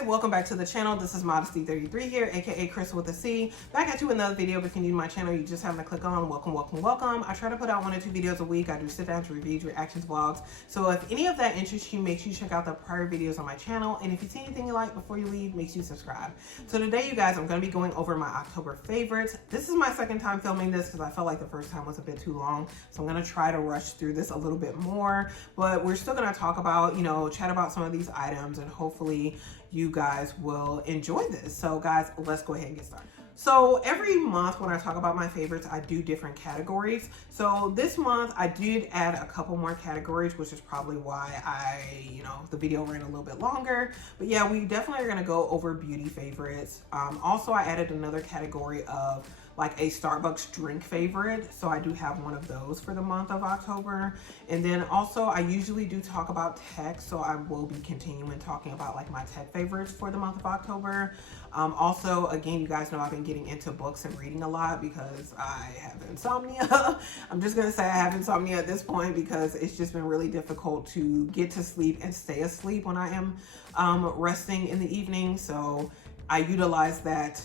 guys, welcome back to the channel. This is Modesty33 here, aka Chris with a C. Back at you with another video. If you're new to my channel, you just happen to click on welcome. I try to put out 1 or 2 videos a week. I do sit downs, reviews, reactions, vlogs. So if any of that interests you, make sure you check out the prior videos on my channel. And if you see anything you like before you leave, make sure you subscribe. So today, you guys, I'm going to be going over my October favorites. This is my second time filming this because I felt like the first time was a bit too long. So I'm going to try to rush through this a little bit more. But we're still going to talk about, chat about some of these items, and hopefully you guys will enjoy this. So guys, let's go ahead and get started. So every month when I talk about my favorites, I do different categories. So this month I did add a couple more categories, which is probably why the video ran a little bit longer. But yeah, we definitely are gonna go over beauty favorites. Also, I added another category of like a Starbucks drink favorite. So I do have one of those for the month of October. And then also I usually do talk about tech. So I will be continuing talking about like my tech favorites for the month of October. Also, again, you guys know I've been getting into books and reading a lot because I have insomnia. I'm just gonna say I have insomnia at this point because it's just been really difficult to get to sleep and stay asleep when I am resting in the evening. So I utilize that,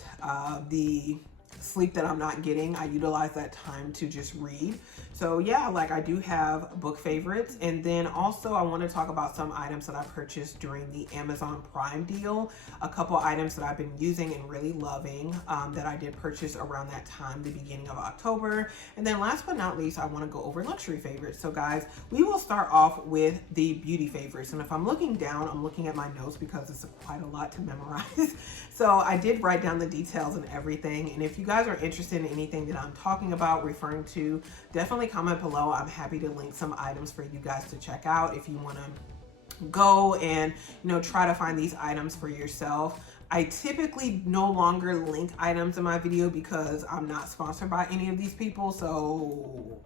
the sleep that I'm not getting, I utilize that time to just read. So yeah, like I do have book favorites. And then also I want to talk about some items that I purchased during the Amazon Prime deal. A couple items that I've been using and really loving that I did purchase around that time, the beginning of October. And then last but not least, I want to go over luxury favorites. So guys, we will start off with the beauty favorites. And if I'm looking down, I'm looking at my notes because it's quite a lot to memorize. So I did write down the details and everything. And if you guys are interested in anything that I'm talking about, referring to, definitely comment below. I'm happy to link some items for you guys to check out if you want to go and try to find these items for yourself. I typically no longer link items in my video because I'm not sponsored by any of these people. So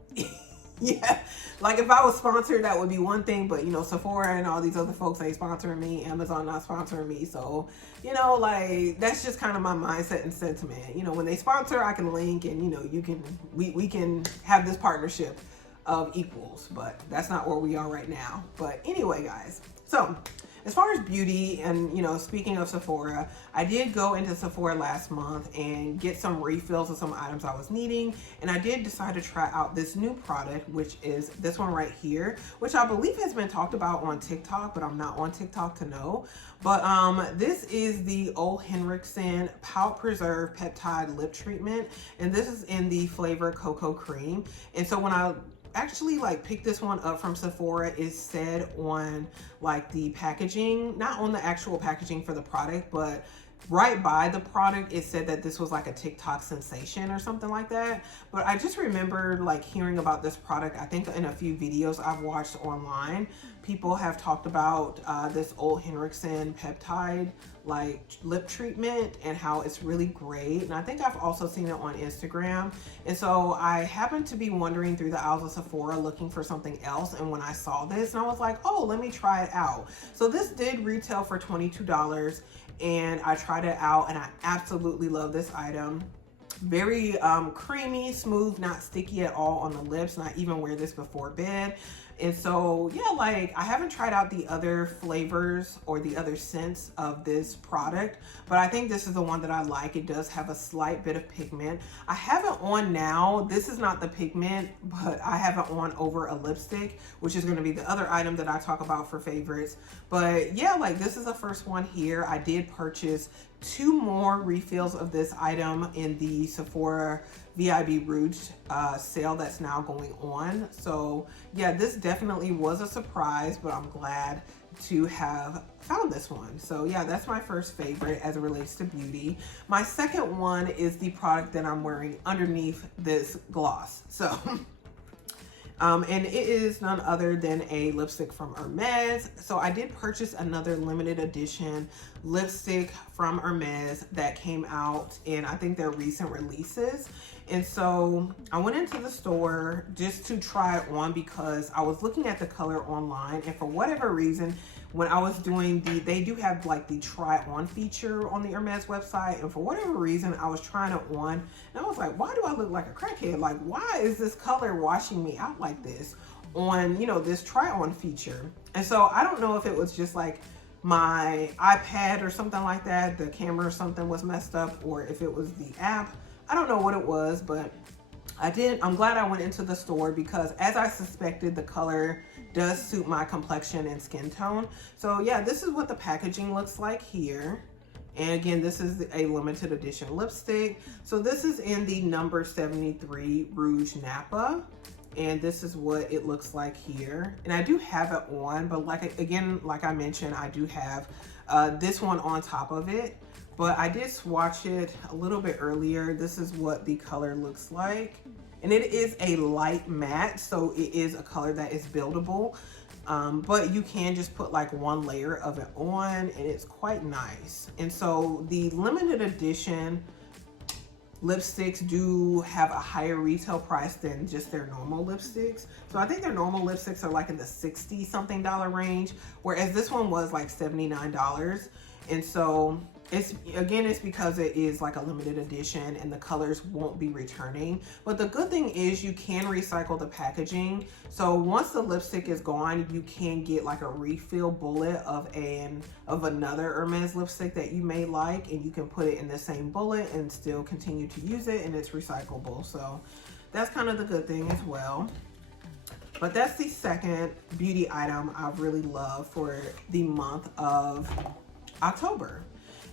yeah, like if I was sponsored, that would be one thing, but Sephora and all these other folks ain't sponsoring me, Amazon not sponsoring me. So, like that's just kind of my mindset and sentiment. When they sponsor, I can link and we can have this partnership of equals, but that's not where we are right now. But anyway, guys, so as far as beauty and, speaking of Sephora, I did go into Sephora last month and get some refills of some items I was needing. And I did decide to try out this new product, which is this one right here, which I believe has been talked about on TikTok, but I'm not on TikTok to know. But this is the Ole Henriksen Pout Preserve Peptide Lip Treatment. And this is in the flavor Cocoa Cream. And so when I actually picked this one up from Sephora, is said on like the packaging, not on the actual packaging for the product, but right by the product, it said that this was like a TikTok sensation or something like that. But I just remember hearing about this product. I think in a few videos I've watched online, people have talked about this Ole Henriksen peptide lip treatment and how it's really great. And I think I've also seen it on Instagram. And so I happened to be wandering through the aisles of Sephora looking for something else. And when I saw this, and I was like, oh, let me try it out. So this did retail for $22. And I tried it out and I absolutely love this item. Very creamy, smooth, not sticky at all on the lips. And I even wear this before bed. And so, yeah, I haven't tried out the other flavors or the other scents of this product, but I think this is the one that I like. It does have a slight bit of pigment. I have it on now. This is not the pigment, but I have it on over a lipstick, which is going to be the other item that I talk about for favorites. But yeah, this is the first one here. I did purchase 2 more refills of this item in the Sephora VIB Rouge sale that's now going on. So yeah, this definitely was a surprise, but I'm glad to have found this one. So yeah, that's my first favorite as it relates to beauty. My second one is the product that I'm wearing underneath this gloss. So and it is none other than a lipstick from Hermes. So I did purchase another limited edition lipstick from Hermes that came out in, I think, their recent releases. And so I went into the store just to try it on because I was looking at the color online, and for whatever reason, when I was doing they do have the try on feature on the Hermes website, and for whatever reason I was trying it on and I was like, why do I look like a crackhead? Why is this color washing me out like this on this try on feature? And so I don't know if it was just my iPad or something like that, the camera or something was messed up, or if it was the app. I don't know what it was, but I'm glad I went into the store because as I suspected, the color does suit my complexion and skin tone. So yeah, this is what the packaging looks like here. And again, this is a limited edition lipstick. So this is in the number 73 Rouge Napa. And this is what it looks like here. And I do have it on, but like I mentioned, I do have this one on top of it. But I did swatch it a little bit earlier. This is what the color looks like. And it is a light matte, so it is a color that is buildable. But you can just put like one layer of it on and it's quite nice. And so the limited edition lipsticks do have a higher retail price than just their normal lipsticks. So I think their normal lipsticks are like in the $60 something range, whereas this one was like $79. And so it's because it is like a limited edition and the colors won't be returning. But the good thing is you can recycle the packaging. So once the lipstick is gone, you can get like a refill bullet of another Hermes lipstick that you may like, and you can put it in the same bullet and still continue to use it, and it's recyclable. So that's kind of the good thing as well. But that's the second beauty item I really love for the month of October.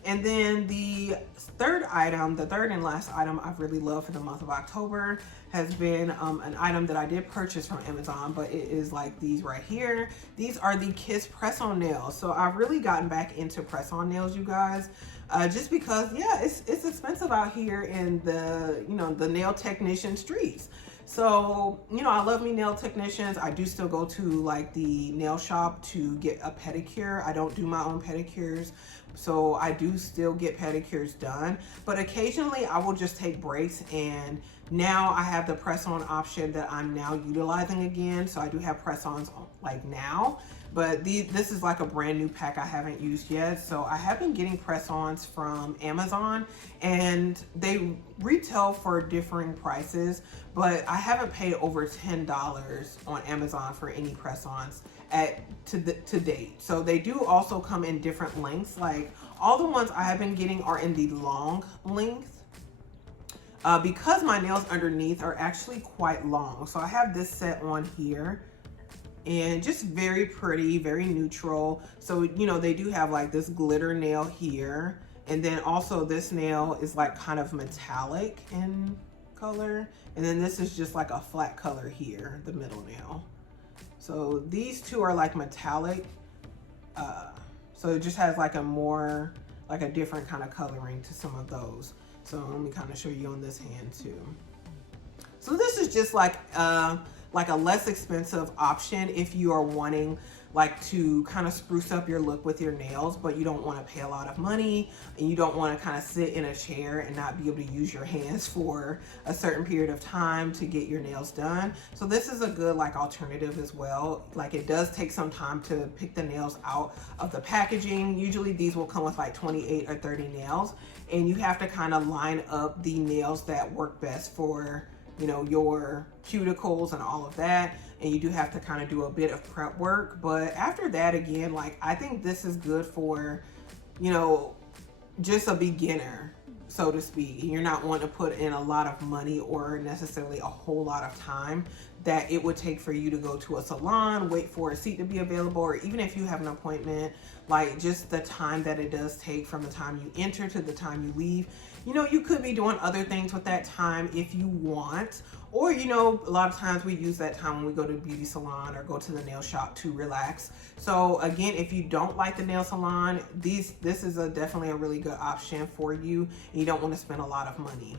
And then the third and last item I've really loved for the month of October has been an item that I did purchase from Amazon, but it is like these right here. These are the Kiss press-on nails. So I've really gotten back into press-on nails, you guys, just because, yeah, it's expensive out here in the, the nail technician streets. So, I love me nail technicians. I do still go to like the nail shop to get a pedicure. I don't do my own pedicures. So I do still get pedicures done, but occasionally I will just take breaks, and now I have the press-on option that I'm now utilizing again. So I do have press-ons like now, but this is like a brand new pack I haven't used yet. So I have been getting press-ons from Amazon, and they retail for differing prices, but I haven't paid over $10 on Amazon for any press-ons to date. So they do also come in different lengths. Like all the ones I have been getting are in the long length, because my nails underneath are actually quite long. So I have this set on here, and just very pretty, very neutral. So they do have like this glitter nail here, and then also this nail is like kind of metallic in color, and then this is just like a flat color here, the middle nail. So these two are like metallic. So it just has like a different kind of coloring to some of those. So let me kind of show you on this hand too. So this is just like a less expensive option if you are wanting like to kind of spruce up your look with your nails, but you don't want to pay a lot of money, and you don't want to kind of sit in a chair and not be able to use your hands for a certain period of time to get your nails done. So this is a good like alternative as well. Like it does take some time to pick the nails out of the packaging. Usually these will come with like 28 or 30 nails, and you have to kind of line up the nails that work best for your cuticles and all of that. And you do have to kind of do a bit of prep work. But after that, again, like I think this is good for, just a beginner, so to speak. You're not wanting to put in a lot of money or necessarily a whole lot of time that it would take for you to go to a salon, wait for a seat to be available, or even if you have an appointment, like just the time that it does take from the time you enter to the time you leave. You could be doing other things with that time if you want, or, a lot of times we use that time when we go to the beauty salon or go to the nail shop to relax. So again, if you don't like the nail salon, this is definitely a really good option for you, and you don't want to spend a lot of money.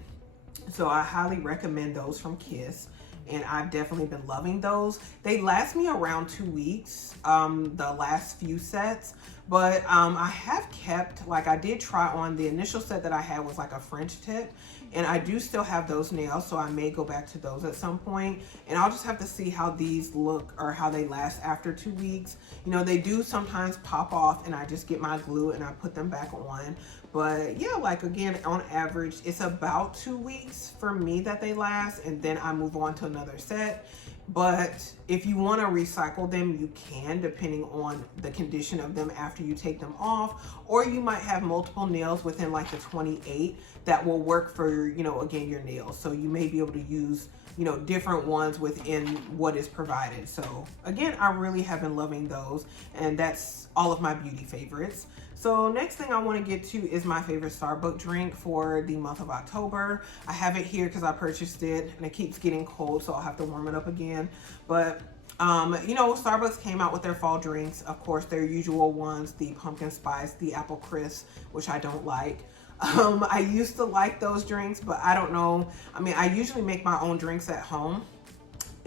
So I highly recommend those from Kiss, and I've definitely been loving those. They last me around 2 weeks, the last few sets, but I have kept, like I did try on the initial set that I had was like a French tip, and I do still have those nails, so I may go back to those at some point, and I'll just have to see how these look or how they last after 2 weeks. They do sometimes pop off, and I just get my glue and I put them back on. But yeah, like again, on average, it's about 2 weeks for me that they last, and then I move on to another set. But if you want to recycle them, you can, depending on the condition of them after you take them off. Or you might have multiple nails within like the 28 that will work for, you know, again, your nails. So you may be able to use, you know, different ones within what is provided. So again, I really have been loving those, and that's all of my beauty favorites. So next thing I want to get to is my favorite Starbucks drink for the month of October. I have it here because I purchased it and it keeps getting cold, so I'll have to warm it up again. But you know, Starbucks came out with their fall drinks. Of course, their usual ones, the pumpkin spice, the apple crisp, which I don't like. I used to like those drinks, but I don't know. I mean, I usually make my own drinks at home,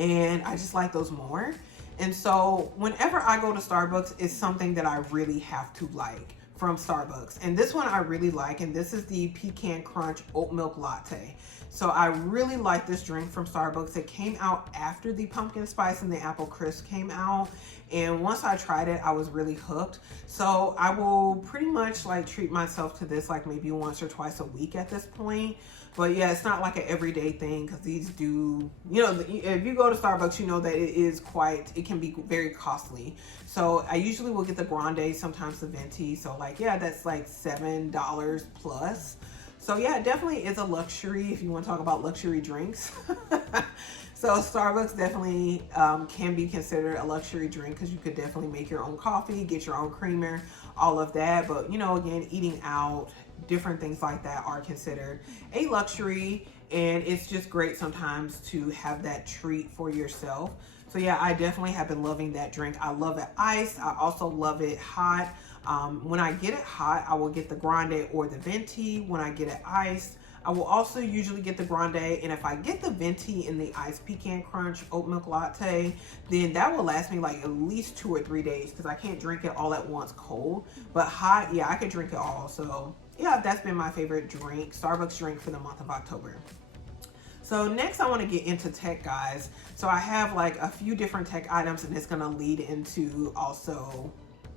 and I just like those more. And so whenever I go to Starbucks, it's something that I really have to like from Starbucks. And this one I really like, and this is the Pecan Crunch Oat Milk Latte. So I really like this drink from Starbucks. It came out after the pumpkin spice and the apple crisp came out. And once I tried it, I was really hooked. So I will pretty much like treat myself to this like maybe once or twice a week at this point. But yeah, it's not like an everyday thing, because these do, you know, if you go to Starbucks, you know that it can be very costly. So I usually will get the grande, sometimes the venti. So like, yeah, that's like $7 plus. So yeah, it definitely is a luxury if you want to talk about luxury drinks. So Starbucks definitely can be considered a luxury drink, because you could definitely make your own coffee, get your own creamer, all of that. But you know, again, eating out, different things like that are considered a luxury, and it's just great sometimes to have that treat for yourself. So yeah, I definitely have been loving that drink. I love it iced. I also love it hot. When I get it hot, I will get the grande or the venti. When I get it iced, I will also usually get the grande, and if I get the venti in the iced Pecan Crunch Oat Milk Latte, then that will last me like at least 2 or 3 days, because I can't drink it all at once cold. But hot, yeah, I could drink it all. So yeah, that's been my favorite drink, Starbucks drink for the month of October. So next I want to get into tech, guys. So I have like a few different tech items, and it's going to lead into also,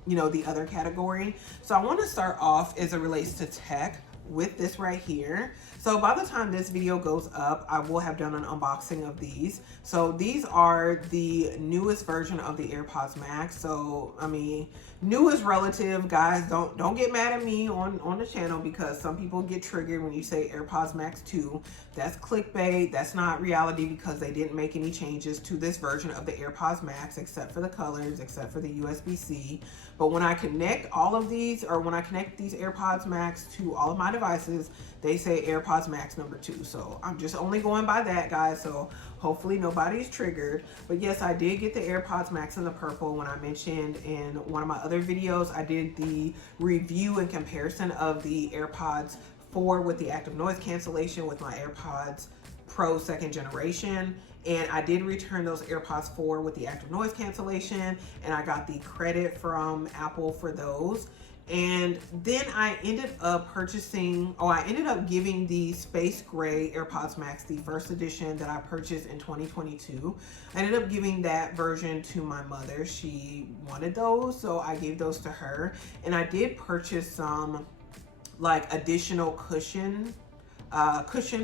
you know, the other category. So I want to start off as it relates to tech with this right here. So by the time this video goes up, I will have done an unboxing of these. So these are the newest version of the AirPods Max. So I mean, new is relative, guys. Don't get mad at me on the channel, because some people get triggered when you say AirPods Max 2. That's clickbait. That's not reality, because they didn't make any changes to this version of the AirPods Max except for the colors, except for the USB-C. But when I connect all of these, or when I connect these AirPods Max to all of my devices, they say AirPods Max number 2. So I'm just only going by that, guys. So hopefully nobody's triggered. But yes, I did get the AirPods Max in the purple. When I mentioned in one of my other videos, I did the review and comparison of the AirPods 4 with the active noise cancellation with my AirPods Pro 2nd generation. And I did return those AirPods 4 with the active noise cancellation, and I got the credit from Apple for those. And then I ended up giving the Space Gray AirPods Max, the first edition that I purchased in 2022. I ended up giving that version to my mother. She wanted those, so I gave those to her. And I did purchase some like additional cushions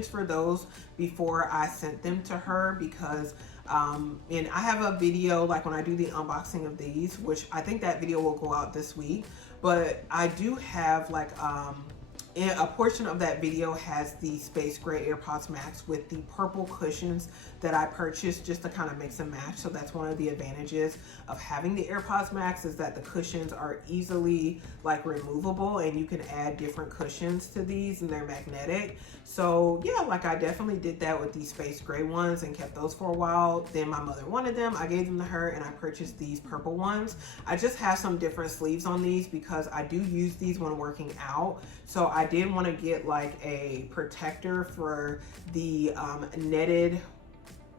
for those before I sent them to her, because and I have a video like when I do the unboxing of these, which I think that video will go out this week. But I do have like a portion of that video has the Space Gray AirPods Max with the purple cushions that I purchased just to kind of mix and match. So that's one of the advantages of having the AirPods Max, is that the cushions are easily like removable, and you can add different cushions to these, and they're magnetic. So yeah, like I definitely did that with these Space Gray ones and kept those for a while. Then my mother wanted them, I gave them to her, and I purchased these purple ones. I just have some different sleeves on these because I do use these when working out. So I did want to get like a protector for the netted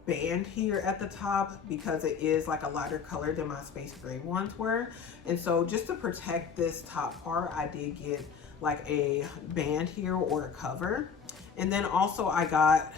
band here at the top, because it is like a lighter color than my Space Gray ones were. And so just to protect this top part, I did get like a band here or a cover. And then also I got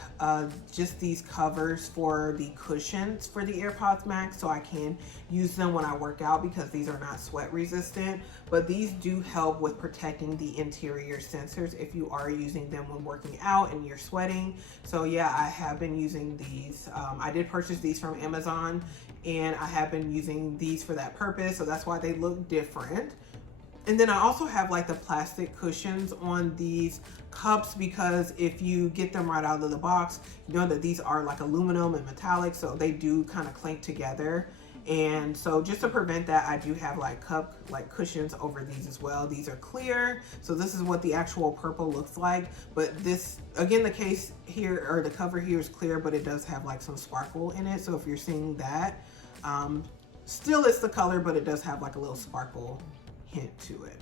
just these covers for the cushions for the AirPods Max, so I can use them when I work out because these are not sweat resistant. But these do help with protecting the interior sensors if you are using them when working out and you're sweating. So yeah, I have been using these. I did purchase these from Amazon, and I have been using these for that purpose, so that's why they look different. And then I also have like the plastic cushions on these cups, because if you get them right out of the box, you know that these are like aluminum and metallic, so they do kind of clink together. And so just to prevent that, I do have like cushions over these as well. These are clear, so this is what the actual purple looks like. But this, again, the case here, or the cover here, is clear, but it does have like some sparkle in it. So if you're seeing that, still it's the color, but it does have like a little sparkle hint to it.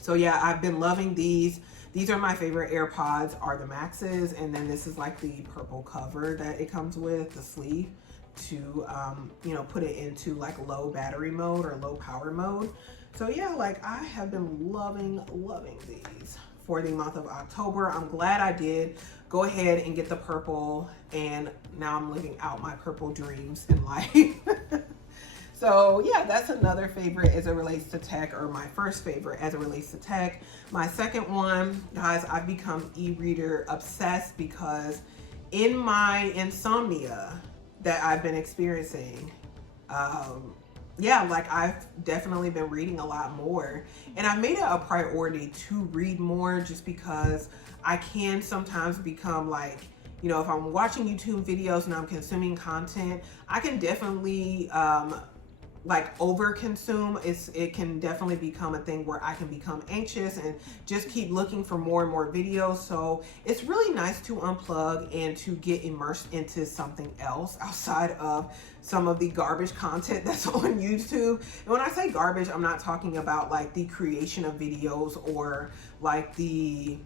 So yeah, I've been loving these. These are my favorite AirPods, are the Maxes, and then this is like the purple cover that it comes with, the sleeve, to you know, put it into like low battery mode or low power mode. So yeah, like I have been loving these for the month of October. I'm glad I did go ahead and get the purple, and now I'm living out my purple dreams in life. So yeah, that's another favorite as it relates to tech, or my first favorite as it relates to tech. My second one, guys, I've become e-reader obsessed, because in my insomnia that I've been experiencing, yeah, like I've definitely been reading a lot more, and I've made it a priority to read more, just because I can sometimes become like, you know, if I'm watching YouTube videos and I'm consuming content, I can definitely like over consume. It can definitely become a thing where I can become anxious and just keep looking for more and more videos. So it's really nice to unplug and to get immersed into something else outside of some of the garbage content that's on YouTube. And when I say garbage, I'm not talking about like the creation of videos, or like the,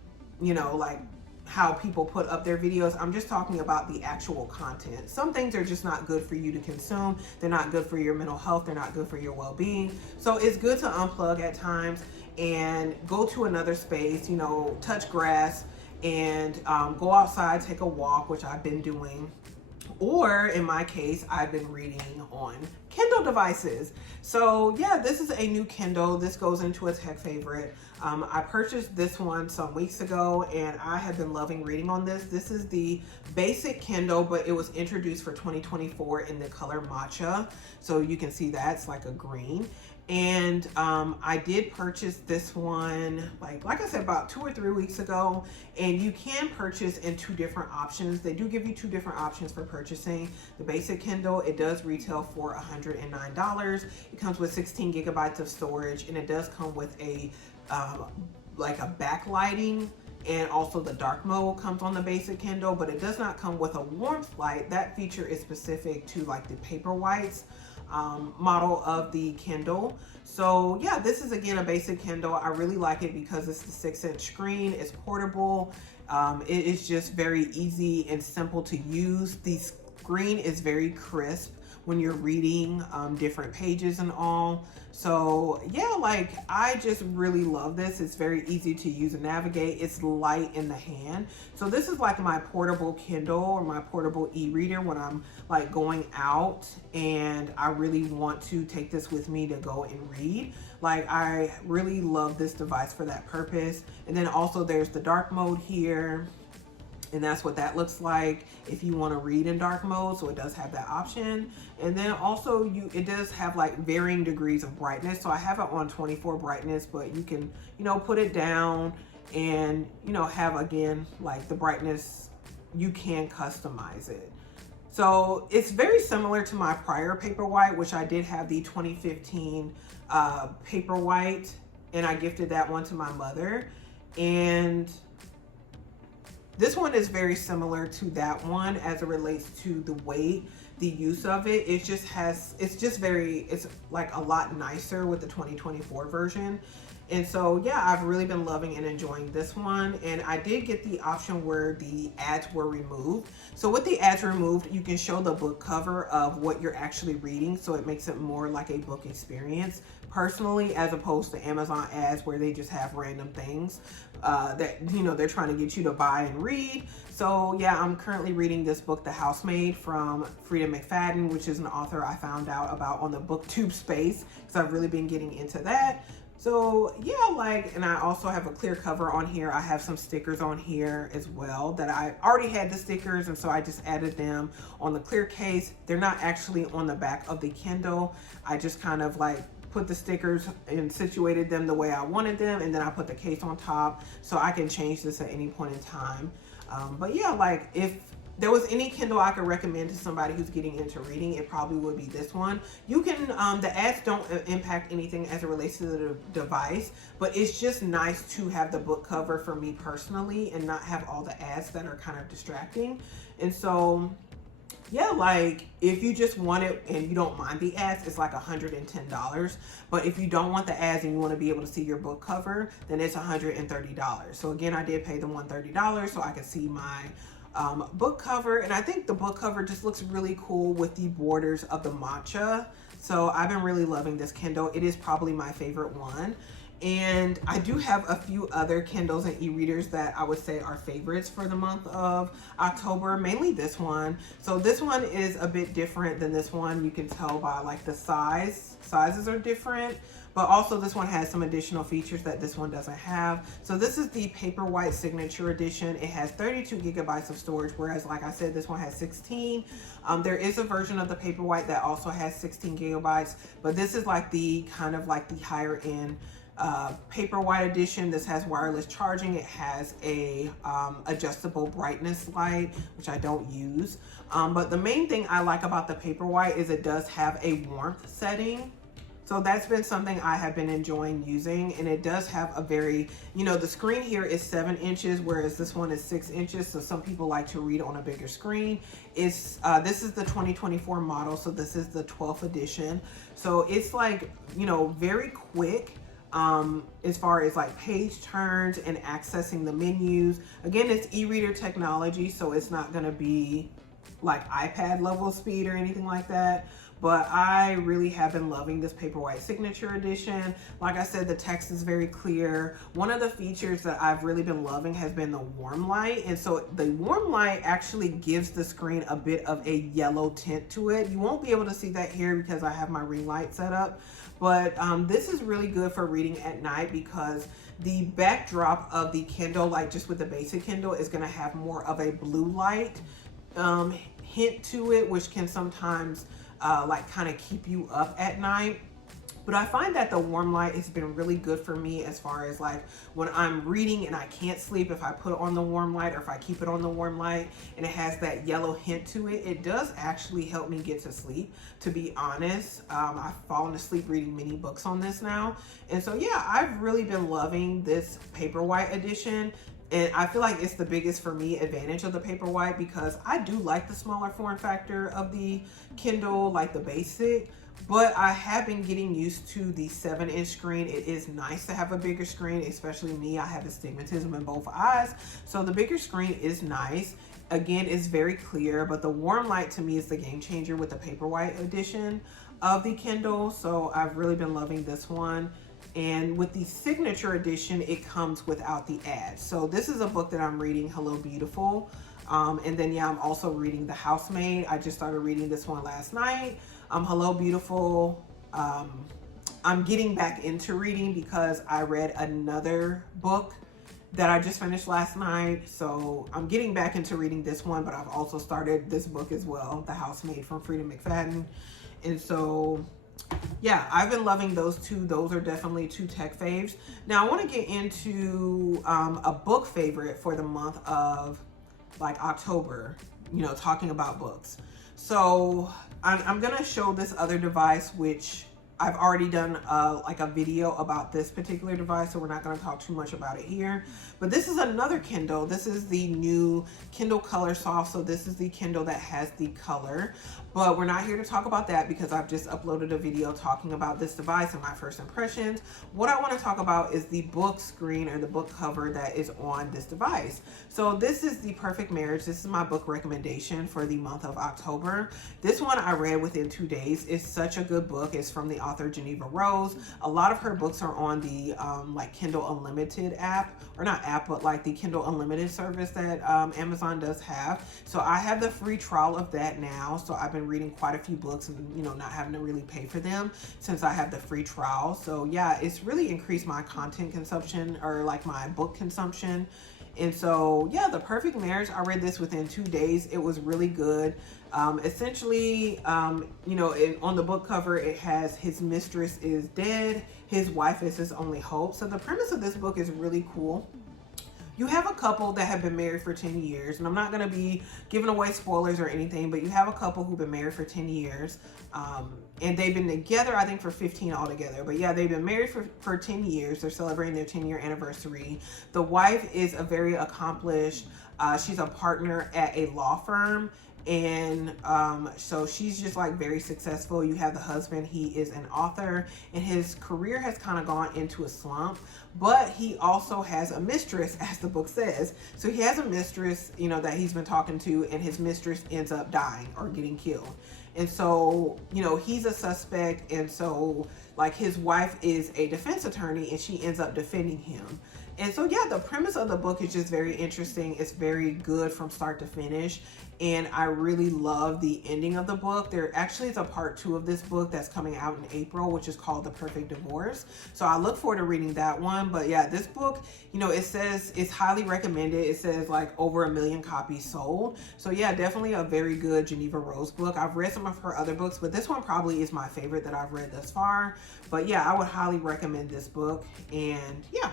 you know, like how people put up their videos. I'm just talking about the actual content. Some things are just not good for you to consume. They're not good for your mental health. They're not good for your well-being. So it's good to unplug at times and go to another space, you know, touch grass, and go outside, take a walk, which I've been doing. Or in my case, I've been reading on Kindle devices. So yeah, this is a new Kindle. This goes into a tech favorite. I purchased this one some weeks ago, and I have been loving reading on this. This is the basic Kindle, but it was introduced for 2024 in the color matcha. So you can see that's like a green. And I did purchase this one, like I said, about 2 or 3 weeks ago. And you can purchase in 2 different options. They do give you 2 different options for purchasing. The basic Kindle, it does retail for $109. It comes with 16 gigabytes of storage, and it does come with a like a backlighting, and also the dark mode comes on the basic Kindle, but it does not come with a warmth light. That feature is specific to like the Paperwhites model of the Kindle. So yeah, this is again a basic Kindle. I really like it because it's the 6-inch screen. It's portable. It is just very easy and simple to use. The screen is very crisp when you're reading different pages and all. So yeah, like I just really love this. It's very easy to use and navigate. It's light in the hand. So this is like my portable Kindle, or my portable e-reader, when I'm like going out and I really want to take this with me to go and read. Like I really love this device for that purpose. And then also there's the dark mode here, and that's what that looks like if you want to read in dark mode. So it does have that option. And then also it does have like varying degrees of brightness. So I have it on 24 brightness, but you can, you know, put it down and, you know, have again like the brightness, you can customize it. So it's very similar to my prior Paperwhite, which I did have the 2015 Paperwhite, and I gifted that one to my mother. And this one is very similar to that one as it relates to the weight, the use of it. It just has, it's like a lot nicer with the 2024 version. And so, yeah, I've really been loving and enjoying this one. And I did get the option where the ads were removed. So with the ads removed, you can show the book cover of what you're actually reading. So it makes it more like a book experience personally, as opposed to Amazon ads where they just have random things that, you know, they're trying to get you to buy and read. So yeah, I'm currently reading this book, The Housemaid, from Frida McFadden, which is an author I found out about on the BookTube space, because I've really been getting into that. So yeah, like, and I also have a clear cover on here. I have some stickers on here as well that I already had the stickers, and so I just added them on the clear case. They're not actually on the back of the Kindle. I just kind of like put the stickers and situated them the way I wanted them, and then I put the case on top so I can change this at any point in time. But yeah, like, if there was any Kindle I could recommend to somebody who's getting into reading, it probably would be this one. You can, the ads don't impact anything as it relates to the device, but it's just nice to have the book cover for me personally and not have all the ads that are kind of distracting. And so, yeah, like, if you just want it and you don't mind the ads, it's like $110. But if you don't want the ads and you want to be able to see your book cover, then it's $130. So again, I did pay the $130 so I could see my book cover. And I think the book cover just looks really cool with the borders of the matcha. So I've been really loving this Kindle. It is probably my favorite one. And I do have a few other Kindles and e-readers that I would say are favorites for the month of October, mainly this one. So this one is a bit different than this one. You can tell by like the sizes are different, but also this one has some additional features that this one doesn't have. So this is the Paperwhite Signature Edition. It has 32 gigabytes of storage, whereas like I said, this one has 16. There is a version of the Paperwhite that also has 16 gigabytes, but this is like the kind of like the higher end Paperwhite edition. This has wireless charging. It has a adjustable brightness light, which I don't use. But the main thing I like about the Paperwhite is it does have a warmth setting. So that's been something I have been enjoying using, and it does have a very, you know, the screen here is 7 inches, whereas this one is 6 inches. So some people like to read on a bigger screen. This is the 2024 model, so this is the 12th edition. So it's like, you know, very quick as far as like page turns and accessing the menus. Again, it's e-reader technology, so it's not going to be like iPad level speed or anything like that. But I really have been loving this Paperwhite Signature Edition. Like I said, the text is very clear. One of the features that I've really been loving has been the warm light. And so the warm light actually gives the screen a bit of a yellow tint to it. You won't be able to see that here because I have my ring light set up. But this is really good for reading at night because the backdrop of the Kindle, like just with the basic Kindle, is going to have more of a blue light hint to it, which can sometimes like kind of keep you up at night. But I find that the warm light has been really good for me as far as like when I'm reading and I can't sleep, if I put on the warm light or if I keep it on the warm light and it has that yellow hint to it, it does actually help me get to sleep, to be honest. I've fallen asleep reading many books on this now. And so yeah, I've really been loving this Paperwhite edition. And I feel like it's the biggest, for me, advantage of the Paperwhite because I do like the smaller form factor of the Kindle, like the basic, but I have been getting used to the 7-inch screen. It is nice to have a bigger screen, especially me. I have astigmatism in both eyes, so the bigger screen is nice. Again, it's very clear, but the warm light to me is the game changer with the Paperwhite edition of the Kindle. So I've really been loving this one. And with the Signature Edition, it comes without the ads. So this is a book that I'm reading, Hello Beautiful. And then yeah, I'm also reading The Housemaid. I just started reading this one last night. Hello Beautiful, I'm getting back into reading because I read another book that I just finished last night. So I'm getting back into reading this one, but I've also started this book as well, The Housemaid from Frida McFadden. And so yeah, I've been loving those two. Those are definitely two tech faves. Now I want to get into a book favorite for the month of like October, you know, talking about books. So I'm going to show this other device, which I've already done like a video about this particular device, so we're not going to talk too much about it here. But this is another Kindle. This is the new Kindle Color Soft. So this is the Kindle that has the color. But we're not here to talk about that because I've just uploaded a video talking about this device and my first impressions. What I want to talk about is the book screen or the book cover that is on this device. So this is The Perfect Marriage. This is my book recommendation for the month of October. This one I read within 2 days. It's such a good book. It's from the author Geneva Rose. A lot of her books are on the like Kindle Unlimited app, or not app, but like the Kindle Unlimited service that Amazon does have. So I have the free trial of that now. So I've been reading quite a few books and, you know, not having to really pay for them since I have the free trial. So yeah, it's really increased my content consumption, or like my book consumption. And so yeah, The Perfect Marriage, I read this within 2 days. It was really good. Essentially, you know, on the book cover, it has his mistress is dead, his wife is his only hope. So the premise of this book is really cool. You have a couple that have been married for 10 years, and I'm not going to be giving away spoilers or anything, but you have a couple who've been married for 10 years, and they've been together, I think, for 15 altogether. But yeah, they've been married for 10 years. They're celebrating their 10-year anniversary. The wife is a very accomplished, she's a partner at a law firm. And so she's just like very successful. You have the husband, he is an author, and his career has kind of gone into a slump, but he also has a mistress, as the book says. So he has a mistress, you know, that he's been talking to, and his mistress ends up dying or getting killed. And so, you know, he's a suspect, and so like his wife is a defense attorney, and she ends up defending him. And so yeah, the premise of the book is just very interesting. It's very good from start to finish, and I really love the ending of the book. There actually is a part 2 of this book that's coming out in April, which is called The Perfect Divorce. So I look forward to reading that one. But yeah, this book, you know, it says it's highly recommended. It says like over 1 million copies sold. So yeah, definitely a very good Geneva Rose book. I've read some of her other books, but this one probably is my favorite that I've read thus far. But yeah, I would highly recommend this book. And yeah.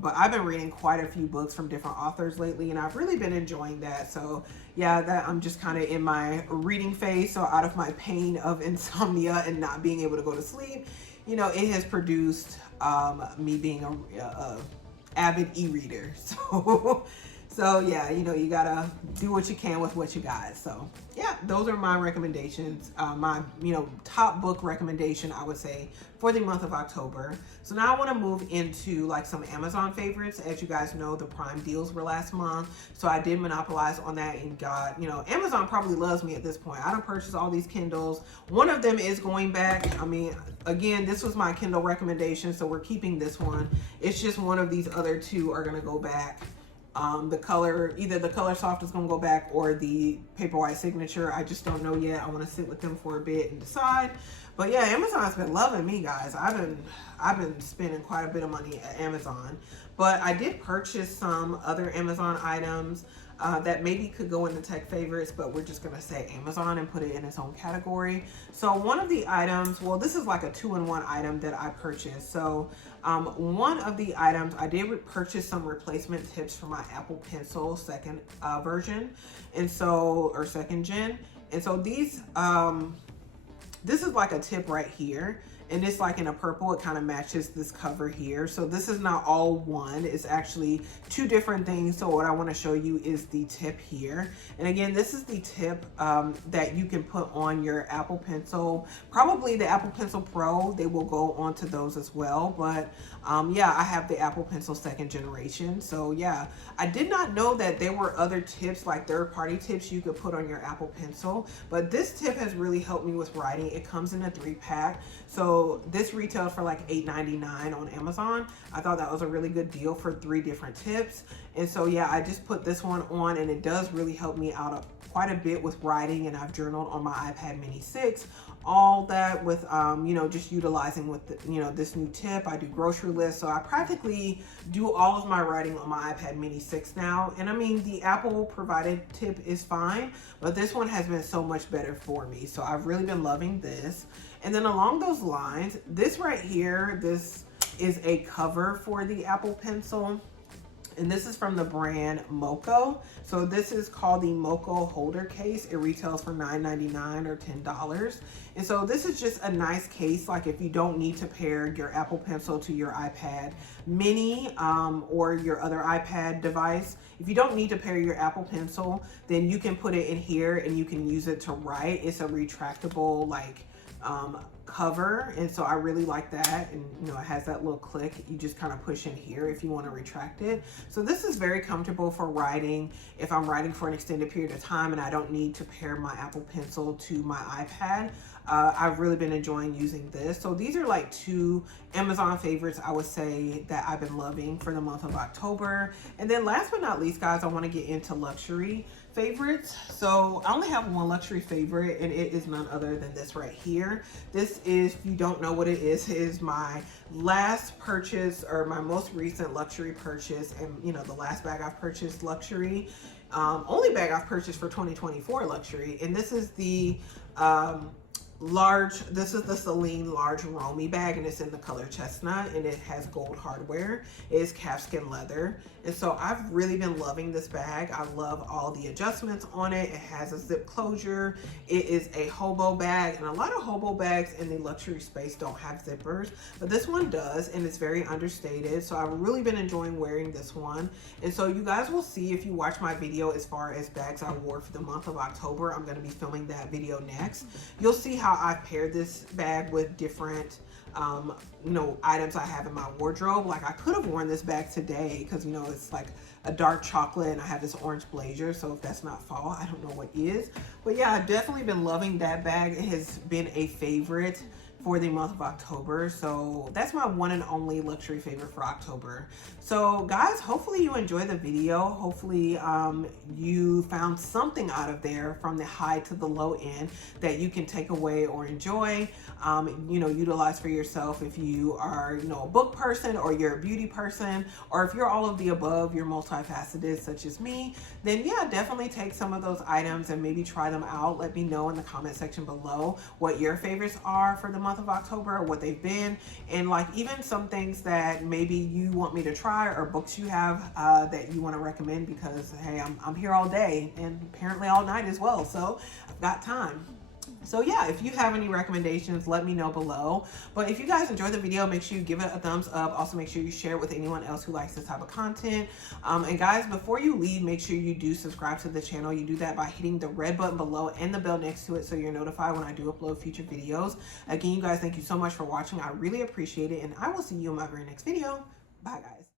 But I've been reading quite a few books from different authors lately, and I've really been enjoying that. So yeah, that I'm just kind of in my reading phase. So out of my pain of insomnia and not being able to go to sleep, you know, it has produced me being a avid e-reader. So yeah, you know, you gotta do what you can with what you got. So yeah, those are my recommendations. My, you know, top book recommendation, I would say, for the month of October. So now I want to move into like some Amazon favorites. As you guys know, the Prime deals were last month, so I did monopolize on that and got, you know, Amazon probably loves me at this point. I don't purchase all these Kindles. One of them is going back. I mean, again, this was my Kindle recommendation, so we're keeping this one. It's just one of these other 2 are gonna go back. The color, either the Color Soft is going to go back or the Paperwhite Signature. I just don't know yet. I want to sit with them for a bit and decide. But yeah, Amazon's been loving me, guys. I've been spending quite a bit of money at Amazon. But I did purchase some other Amazon items that maybe could go in the tech favorites, but we're just going to say Amazon and put it in its own category. So one of the items, well, this is like a 2-in-1 item that I purchased. So one of the items, I did purchase some replacement tips for my Apple Pencil second version, and so, or second gen. And so these, this is like a tip right here. And it's like in a purple, it kind of matches this cover here. So this is not all one, it's actually 2 different things. So what I want to show you is the tip here. And again, this is the tip that you can put on your Apple Pencil. Probably the Apple Pencil Pro, they will go onto those as well. But yeah, I have the Apple Pencil 2nd generation. So yeah, I did not know that there were other tips, like third-party tips you could put on your Apple Pencil. But this tip has really helped me with writing. It comes in a 3-pack. So this retailed for like $8.99 on Amazon. I thought that was a really good deal for 3 different tips. And so yeah, I just put this one on, and it does really help me out quite a bit with writing. And I've journaled on my iPad Mini 6. All that with, you know, just utilizing with, the, you know, this new tip. I do grocery lists. So I practically do all of my writing on my iPad Mini 6 now. And I mean, the Apple provided tip is fine, but this one has been so much better for me. So I've really been loving this. And then along those lines, this right here, this is a cover for the Apple Pencil. And this is from the brand Moko. So this is called the Moko holder case. It retails for $9.99 or $10. And so this is just a nice case, like if you don't need to pair your Apple Pencil to your iPad mini or your other iPad device. If you don't need to pair your Apple Pencil, then you can put it in here and you can use it to write. It's a retractable like cover, and so I really like that. And you know, it has that little click, you just kind of push in here if you want to retract it. So this is very comfortable for writing if I'm writing for an extended period of time and I don't need to pair my Apple Pencil to my iPad. I've really been enjoying using this. So these are like two Amazon favorites I would say that I've been loving for the month of October. And then last but not least, guys, I want to get into luxury favorites. So I only have one luxury favorite, and it is none other than this right here. This is, if you don't know what it is my last purchase, or my most recent luxury purchase, and you know, the last bag I've purchased luxury, only bag I've purchased for 2024 luxury. And this is the this is the Celine large Romy bag, and it's in the color chestnut, and it has gold hardware. It is calfskin leather, and so I've really been loving this bag. I love all the adjustments on it. It has a zip closure. It is a hobo bag, and a lot of hobo bags in the luxury space don't have zippers, but this one does, and it's very understated. So I've really been enjoying wearing this one. And so you guys will see if you watch my video as far as bags I wore for the month of October. I'm going to be filming that video next. You'll see how I've paired this bag with different you know, items I have in my wardrobe. Like I could have worn this bag today because, you know, it's like a dark chocolate and I have this orange blazer, so if that's not fall, I don't know what is. But yeah, I've definitely been loving that bag. It has been a favorite for the month of October. So that's my one and only luxury favorite for October. So guys, hopefully you enjoyed the video. Hopefully you found something out of there from the high to the low end that you can take away or enjoy, you know, utilize for yourself. If you are, you know, a book person, or you're a beauty person, or if you're all of the above, you're multifaceted such as me, then yeah, definitely take some of those items and maybe try them out. Let me know in the comment section below what your favorites are for the month of October, or what they've been, and like even some things that maybe you want me to try, or books you have that you want to recommend, because hey, I'm here all day and apparently all night as well, so I've got time. So yeah, if you have any recommendations, let me know below. But if you guys enjoyed the video, make sure you give it a thumbs up. Also, make sure you share it with anyone else who likes this type of content. And guys, before you leave, make sure you do subscribe to the channel. You do that by hitting the red button below and the bell next to it, so you're notified when I do upload future videos. Again, you guys, thank you so much for watching. I really appreciate it, and I will see you in my very next video. Bye, guys.